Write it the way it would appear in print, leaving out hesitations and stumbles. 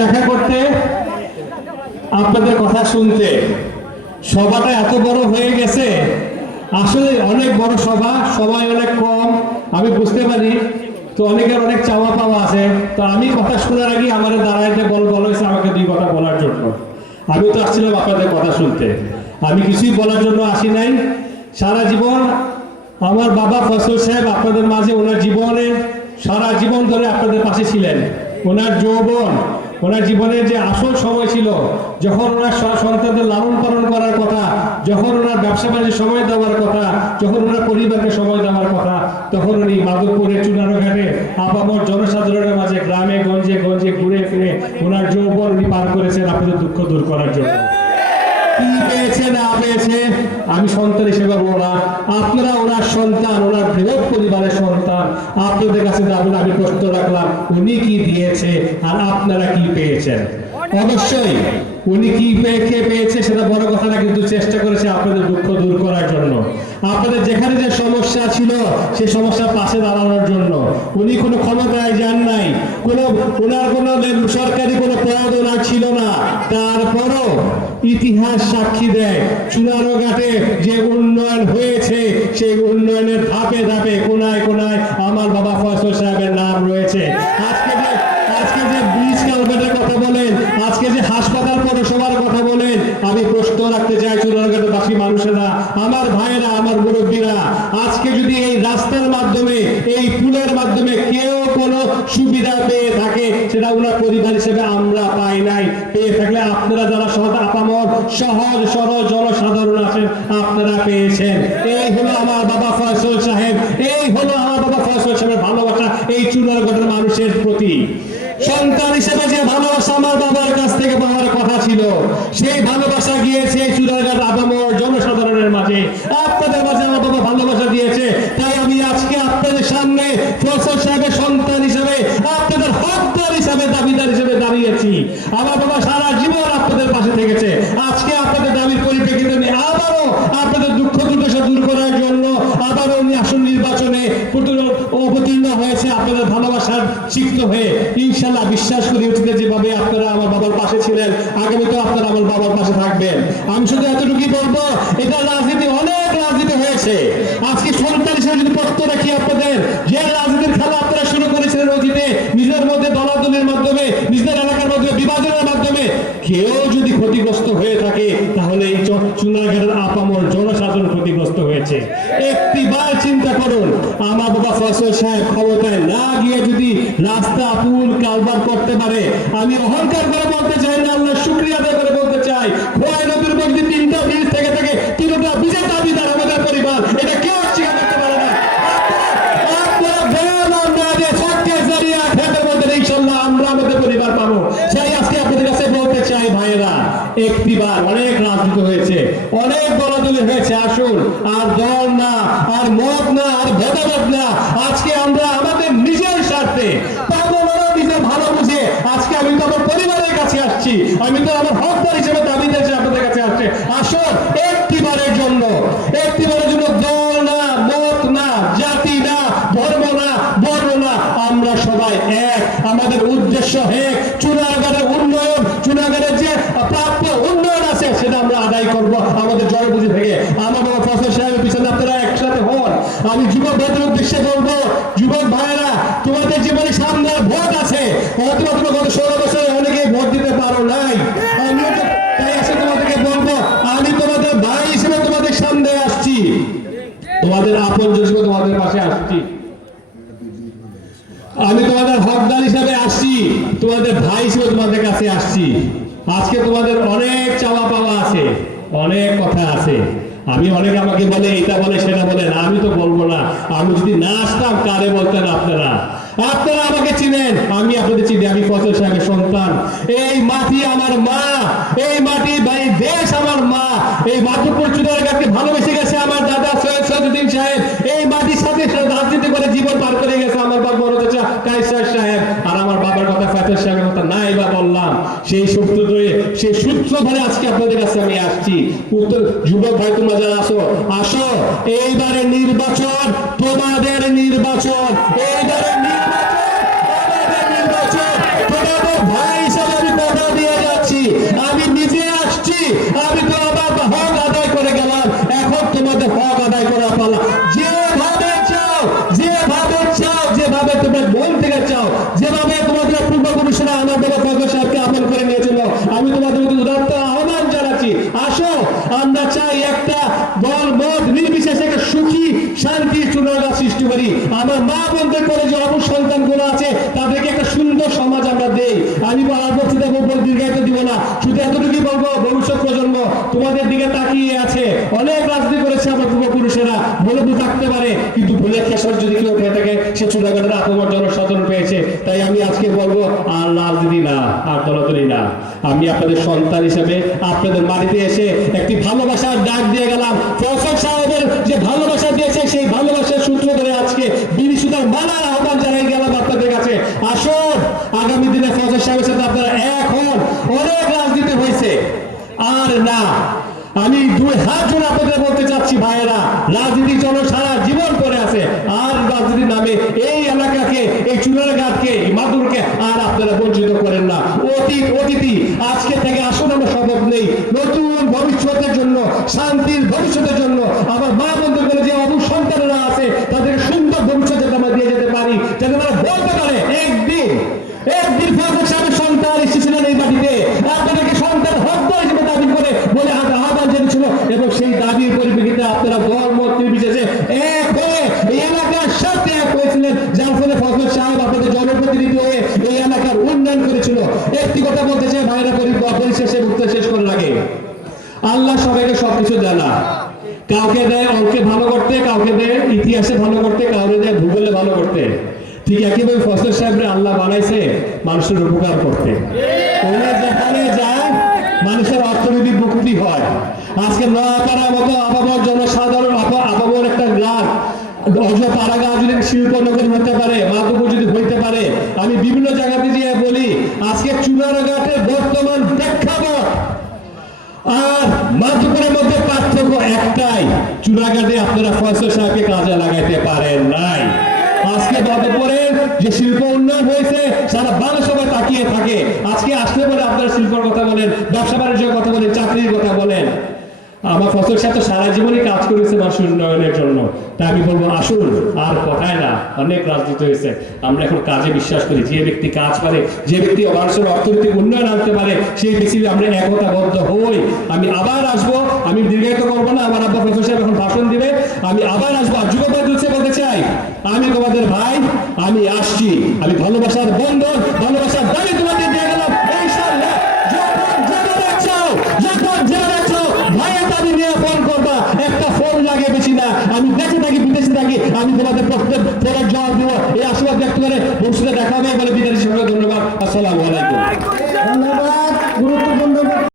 দেখা করতে, আপনাদের কথা শুনতে। সভাটা এত বড় হয়ে গেছে, আসলে অনেক বড় সভা, সময় অনেক কম, আমি বুঝতে পারি। তো অনেকের অনেক চাওয়া পাওয়া আছে। তো আমি কথা শোনার আগে আমার দাঁড়াইতে বলা হয়েছে আমাকে দুই কথা বলার জন্য। আমি তো আসছিলাম আপনাদের কথা শুনতে, আমি কিছুই বলার জন্য আসি নাই। সারা জীবন আমার বাবা ফজল সাহেব আপনাদের মাঝে ওনার জীবনে সারা জীবন ধরে আপনাদের পাশে ছিলেন। ওনার যৌবন, ওনার জীবনের যে আসল সময় ছিল, যখন ওনার সন্তানদের লালন পালন করার কথা, যখন ওনার ব্যবসা বাণিজ্যে সময় দেওয়ার কথা, যখন ওনার পরিবারকে সময় দেওয়ার কথা, তখন উনি মাধবপুরে চুনারঘাটে আপামর জনসাধারণের মাঝে গ্রামে গঞ্জে গঞ্জে ঘুরে ফিরে ওনার যৌবন উনি পার করেছেন আপনাদের দুঃখ দূর করার জন্য। কি পেয়েছে না পেয়েছে আমি সন্তান হিসেবে বলবো না, আপনারা ওনার সন্তান, ওনার বৃহৎ পরিবারের সন্তান। আপনাদের কাছে আমি প্রশ্ন রাখলাম, উনি কি দিয়েছে আর আপনারা কি পেয়েছেন? অবশ্যই উনি কি পেয়েছে সেটা বড় কথা না, কিন্তু চেষ্টা করেছে আপনাদের দুঃখ দূর করার জন্য, আপনাদের যেখানে যে সমস্যা ছিল সেই সমস্যার পাশে দাঁড়ানোর জন্য। উনি কোনো ক্ষমতায় যান নাই, ওনার কোনো সরকারি কোনো পদ ওনার ছিল না, তারপরও ইতিহাস সাক্ষী দেয় চুনারঘাটে যে উন্নয়ন হয়েছে, সেই উন্নয়নের ধাপে ধাপে কোনায় কোনায় আমার বাবা ফজল সাহেবের নাম রয়েছে। আজকে যে ব্রিজ কালভার্টের কথা বলেন, আজকে যে হাসপাতাল পৌরসভার কথা বলেন, আমি প্রশ্ন রাখতে চাই চুনারঘাটবাসী মানুষেরা, আমার ভাইয়েরা, আমার মুরব্বীরা, আজকে যদি এই রাস্তার মাধ্যমে, এই পুলের মাধ্যমে কেউ কোনো সুবিধা পেয়ে থাকে, সেটা ওনার পরিবার হিসেবে আমরা পাই নাই। পেয়ে থাকলে আপনারা যারা আপামর সহজ সরল জনসাধারণ আছেন, আপনারা পেয়েছেন। এই হলো আমার বাবা ফজল সাহেব, এই হলো আমার বাবা ফজল সাহেবের ভালোবাসা এই চুনারঘাটের মানুষের প্রতি। সন্তান হিসেবে যে ভালোবাসা আমার বাবার কাছ থেকে পাওয়ার কথা ছিল, সেই ভালোবাসা গিয়েছে চুনারঘাট আপামর জনসাধারণের মাঝে, আপনাদের মাঝে আমার বাবা ভালোবাসা দিয়েছে। তাই আমি আজকে আপনাদের সামনে ফজল সাহেবের সন্তান হিসেবে, আপনাদের হকদার হিসেবে, দাবিদার হিসেবে দাঁড়িয়েছি। আমার বাবা সারা জীবন আপনাদের পাশে থেকেছে। আজকে আপনাদের দাবির পরিপ্রেক্ষিতে নিয়ে আবারও আপনাদের দুঃখ দুর্দশা দূর করার জন্য আবারও উনি আসন নির্বাচনে অবতীর্ণ হয়েছে আপনাদের ভালোবাসার সিক্ত হয়ে। ইনশাল্লাহ বিশ্বাস করি অতীতে যেভাবে আপনারা আমার বাবার পাশে ছিলেন, আগামীতেও আপনারা আমার বাবার পাশে থাকবেন। আমি শুধু এতটুকুই বলবো, এটা রাজনীতি, অনেক রাজনীতি হয়েছে। আজকে সন্তান হিসেবে যদি প্রশ্ন রাখি আপনাদের, যে রাজনীতির খেলা আপনারা শুরু করেছিলেন অতীতে, নিজের মধ্যে দলাদলির মাধ্যমে, নিজের এলাকার মধ্যে বিভাজনের মাধ্যমে, কেউ যদি ক্ষতিগ্রস্ত হয়ে থাকে, তাহলে এই চুনারঘাটের আপামর জনসাধারণ ক্ষতিগ্রস্ত হয়েছে। একটিবার চিন্তা করুন, আমার বাবা ফজল সাহেব ক্ষমতায় না গিয়ে যদি রাস্তা, পুল, কালভার্ট করতে পারে, আমি অহংকার করে বলতে চাই না, আল্লাহ শুকরিয়া আদায় করে বলতে চাই, খোয়াই নদীর উপর যদি 3টা ব্রিজ থেকে তিনটা ব্রিজের দাবিদার আমাদের পরিবার, এটা কেউ স্বীকার করতে পারে না। আপনারা বেমান না যে সত্যের জরিয়া খেতের মধ্যে ইনশাআল্লাহ আমরা আমাদের পরিবার পাবো। সেই আজকে আপনাদের কাছে বলতে চাই ভাইয়েরা, একটিবার অনেক রাজনীতি হয়েছে, অনেক দলাদলি হয়েছে। আসুন, আর দল না, আর মত না, আর ভেদাভেদ না, আজকে আমরা আমাদের নিজের স্বার্থে পাবো না, নিজের ভালো বুঝে আজকে আমি তো আমার পরিবারের কাছে আসছি, আমি তো আমার হকদার হিসেবে দাবি দিয়েছি আপনাদের কাছে আসছে। আসুন, একটিবারের জন্য দল না, মত না, জাতি না, ধর্ম না, বর্ণ না, আমরা সবাই এক। আমাদের উদ্দেশ্য এক, চুনারঘাটের উন্নয়ন, চুনারঘাটের যে প্রাপ্য উন্নয়ন আছে সেটা আমরা আদায় করব আমাদের জয়পুজি থেকে। আমার বাবা ফজল সাহেবের পিছনে আপনারা একসাথে হন। আমি যুবক ভাইদের উদ্দেশ্যে বলবো, যুবক ভাইয়েরা, তোমাদের জীবনে সামনে ভোট আছে, হয়তো তোমরা গত 16 বছরে অনেকেই ভোট দিতে পারো নাই। তাই আছে তোমাদেরকে বলবো, আমি তোমাদের ভাই হিসেবে তোমাদের সামনে আসছি, তোমাদের আপন হিসেবে তোমাদের পাশে আসছি, আমি তোমাদের হকদার হিসাবে আসছি, তোমাদের ভাই হিসেবে তোমাদের কাছে আসছি। আজকে তোমাদের অনেক চাওয়া পাওয়া আছে, অনেক কথা আছে। আমি অনেক আমাকে বলে এটা বলে সেটা বলে, আমি তো বলবো না। আমি যদি না আসতাম কারে বলতেন আপনারা? আপনারা আমাকে চিনেন, আমি আপনাদের চিনি। আমি ফজল সাহেবের সন্তান। এই মাটি আমার মা, এই মাটি ভাই দেশ আমার মা। এই মাধবপুর চুনারঘাটকে ভালোবেসে গেছে আমার দাদা সৈয়দ সৈয়দউদ্দিন সাহেব। এই মাটির সাথে রাজনীতি করে জীবন পার করে গেছে আমার বাবা বড় চাচা কায়সার সাহেব। আর আমার বাবার কথা ফজল সাহেবের কথা নাই বা বললাম, সেই সূত্র ধরে আজকে আপনাদের কাছে আমি আসছি। উত্তর যুবক ভাই, তোমরা যারা আসো, এইবারে নির্বাচন তোমাদের নির্বাচন, এইবারে নির্বাচন তোমাদের ভাই হিসাবে মাদ্রাসা ফজল সাহেবকে আপন করে নিয়েছিল। আমি তোমাদের মধ্যে উদাত্ত আহ্বান জানাচ্ছি, আসো আমরা চাই একটা দল মত নির্বিশেষে একটা সুখী শান্তি চুনাগাছ সৃষ্টি করি। আমার মা বোনদের করে যে অবুঝ সন্তানগুলো আছে তাদেরকে একটা সুন্দর সমাজ আমরা দেই। আমি আর বক্তৃতা দীর্ঘায়িত দিব না, শুধু এতটুকুই বলবো, ভবিষ্যৎ প্রজন্ম তোমাদের দিকে তাকিয়ে আছে। অনেক রাজনীতি করেছে আমার পূর্বপুরুষেরা, বলে থাকতে পারে, কিন্তু ভুলে খেসর যদি কেউ খেয়ে থাকে সে চুনাগাছের আপমর জনসাধারণ পেয়েছে। তাই আমি আজকে বলবো, আর রাজনীতি না, আর দলাদলি না, আমি আপনাদের সন্তান হিসেবে আপনাদের বাড়িতে এসে একটি ভালোবাসার ডাক দিয়ে গেলাম। ফজল সাহেবের যে ভালোবাসা দিয়েছে সেই ভালোবাসার সূত্র ধরে আজকে বিড়ি সুতার মালার আহ্বান জানাই গেলাম আপনাদের কাছে। আসুন আগামী দিনে ফজল সাহেবের সাথে আপনারা এক হন। অনেক রাজনীতি হয়েছে, আর না, আমি দুই হাত জোড়া আপনাদের বলতে চাচ্ছি ভাইয়েরা, রাজনীতির জন্য সারা জীবন পড়ে আছে, আর রাজনীতির নামে এই এলাকাকে, এই চুনারঘাটকে, মাদুরকে আর আপনারা বঞ্চিত করেন না। অতীতি আজকে থেকে আসুন আমরা শপথ নেই নতুন ভবিষ্যতের জন্য, শান্তির ভবিষ্যতের জন্য। আমার মা বন্ধুর বলে যে অবুঝ সন্তানেরা আছে তাদেরকে সুন্দর ভবিষ্যৎ যাতে আমরা দিয়ে যেতে পারি, যাতে তারা বলতে পারে একদিন ফজল সাহেবের সন্তান এসেছিলেন এই মাটিতে, আপনাদেরকে সন্তান হত্যা হিসেবে দাবি করে বলে আহ্বান জেনেছিল, এবং সেই দাবির পরিপ্রেক্ষিতে আপনারা দল মত নির্বিশেষে এক হয়ে এই এলাকার সাথে এক হয়েছিলেন, যার ফলে ফজল সাহেব আপনাদের জনপ্রতিনিধি হয়ে এই এলাকার উন্নয়ন করেছিল। একটি কথা বলতে চাই ভাইরা, পরিশেষে বক্তব্য শেষ করার আগে, আল্লাহ সবাইকে সবকিছু দেয় না, কাউকে দেয় অঙ্কে ভালো করতে, কাউকে দেয় ইতিহাসে ভালো করতে, কাউকে দেয় ভূগোলে ভালো করতে। ঠিক একইভাবে ফজল সাহেবরে আল্লাহ বানাইছে মানুষের উপকার করতে। যেখানে যায় মানুষের অর্থনৈতিক মুক্তি হয়। আজকে নয়াপাড়ার মতো আপামর জনসাধারণ, আপামর একটা গ্রাম, অজপাড়াগা যদি শিল্পনগরী হতে পারে, মাধবপুর যদি হইতে পারে, আমি বিভিন্ন জায়গাতে গিয়ে বলি আজকে চুনারঘাটের বর্তমান প্রেক্ষাপট আর মাধবপুরের মধ্যে পার্থক্য একটাই, চুনারঘাটে আপনারা ফজল সাহেবকে কাজে লাগাইতে পারেন নাই। আজকে মাধবপুরের যে শিল্প উন্নয়ন হয়েছে সারা বাংলা সবাই তাকিয়ে থাকে। আজকে আসলে পরে আপনারা শিল্পের কথা বলেন, ব্যবসা বাণিজ্যের কথা বলেন, চাকরির কথা বলেন। আমার ফজল সাহেব তো সারা জীবনই কাজ করেছে মানুষের উন্নয়নের জন্য। তাই আমি বলবো আসুন, আর কথায় না, অনেক রাজনীতি হয়েছে, আমরা এখন কাজে বিশ্বাস করি। যে ব্যক্তি কাজ করে, যে ব্যক্তি মানুষের অর্থনৈতিক উন্নয়ন আনতে পারে, সেই ব্যক্তি আমরা একতাবদ্ধ হই। আমি আবার আসবো, আমি দীর্ঘায়িত করবো না, আমার আব্বা ফজল সাহেব এখন ভাষণ দিবে, আমি আবার আসবো। আর যুবকদের বলতে চাই, আমি তোমাদের ভাই, আমি আসছি, আমি ভালোবাসার বন্ধন, ভালোবাসার দাবি তোমাদের দিয়ে গেলাম। ইনশাআল্লাহ ভাইয়ের দাবি নিয়ে ফোন করবা, একটা ফোন লাগে বেশি না, আমি দেশে থাকি বিদেশে থাকি, আমি তোমাদের প্রত্যেক ফোনের জবাব দেবো, এই আশীর্বাদ ব্যক্ত করে ভবিষ্যতে দেখা হবে বলে বিদায়। ধন্যবাদ। আসসালামু আলাইকুম। ধন্যবাদ। গুরুত্বপূর্ণ